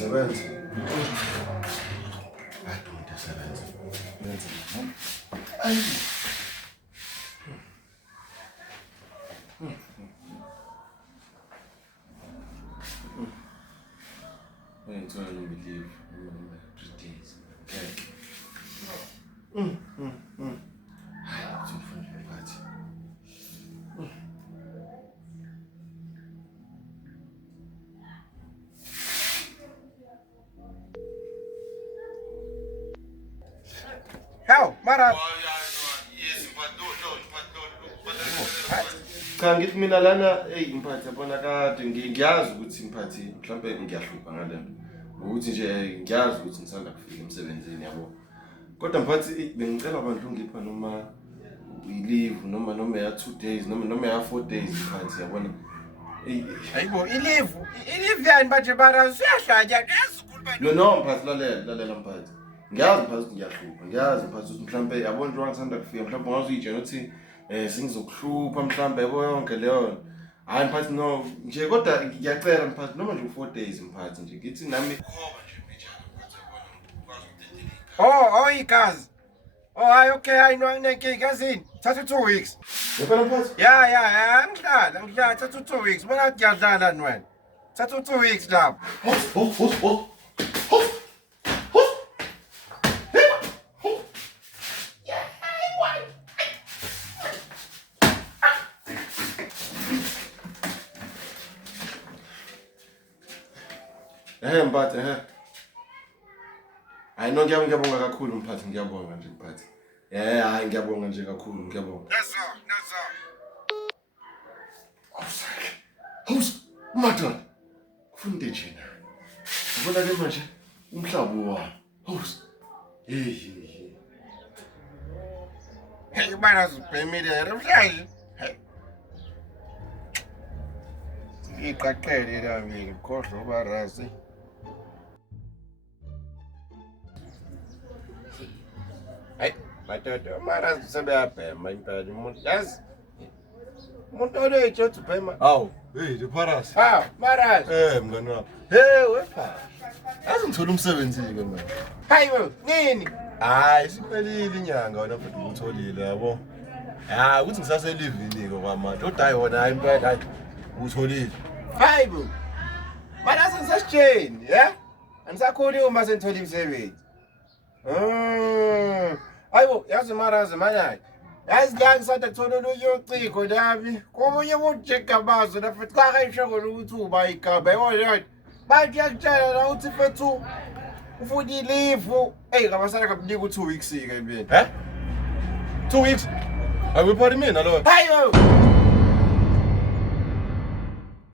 Sebenza. Hayi umuntu esebenza. Benza. Ayi. It's all I don't believe. 3 days. Okay. How? Mara. Yes, but no. Cha ngithi mina lana mphathi yabona kade ngiyazi ukuthi mphathi mhlawumbe ngiyahlupha ngalento. Ukuthi nje ngiyazi ukuthi ngisanda kufika emsebenzini yabo. Kodwa mphathi bengicela abantu ungipha noma i-leave noma ya 2 days noma ya 4 days mphathi yabona. Hayibo i-leave yani manje mara uyahlanya yazi ukuba No mphathi lalela mphathi. Ngiyazi mphathi ukuthi ngiyahlupha. Ngiyazi mphathi ukuthi mhlawumbe yabona nje ngisanda kufika mhlawumbe ngazuyitshela ukuthi singizokuhlupha mhlawumbe yabo yonke leyo. Hayi mphathi no nje kodwa ngiyacela mphathi noma nje 4 days mphathi nje ngithi nami khoba nje bijana mphathi yabona ukwazi ukudedelika. Oh igazi. Oh hayi okay hayi no nenkinga yazini. Thatha 2 weeks. Yabona mphathi? Ya ngihlala thatha 2 weeks. Bona ukuthi ngiyadlala ni wena. Thatha 2 weeks lapho. Mphathi hayi no ngiyabonga kakhulu mphathi ngiyabonga nje mphathi. Hayi ngiyabonga nje kakhulu ngiyabonga. Nazo. Awusake. Madod. Kufunde njena. Ubona ke manje umhlaba wami. Awus. Hey. Hey bana uzibhemile remhlayi. Iqaqele lami ngikhohlwa ubarazi. Hey, madoda, mara sebeyabhema impela umuntu yazi. Umuntu oletshe uthi bhema. Awu, the paras. Mara. Mngani wami. Hey, wepha. Yazi ngithola umsebenzi ke manje. Hayibo, nini? Hayi, siphelile inyanga wena futhi ngitholile yabo. Ukuthi ngisaselive ke kwamanje. Kodwa hayi wona hayi impela hayi utholile. Hayibo. Mara sensasitsheni, Anisakhuli uma senithola imisebenzi. Hayibo, yazi mara zamanyaya. Yazi la ngisanda kuthola uyociko lami. Komunye umuntu njengabazo la futhi kakayishoko ukuthi uba igaba yona. Manje yakutshela la uthi fethu ufuna i-leave. Ngabasala kabunika u2 weeks ke impela. 2 weeks? Awuphari mina lo. Hayibo.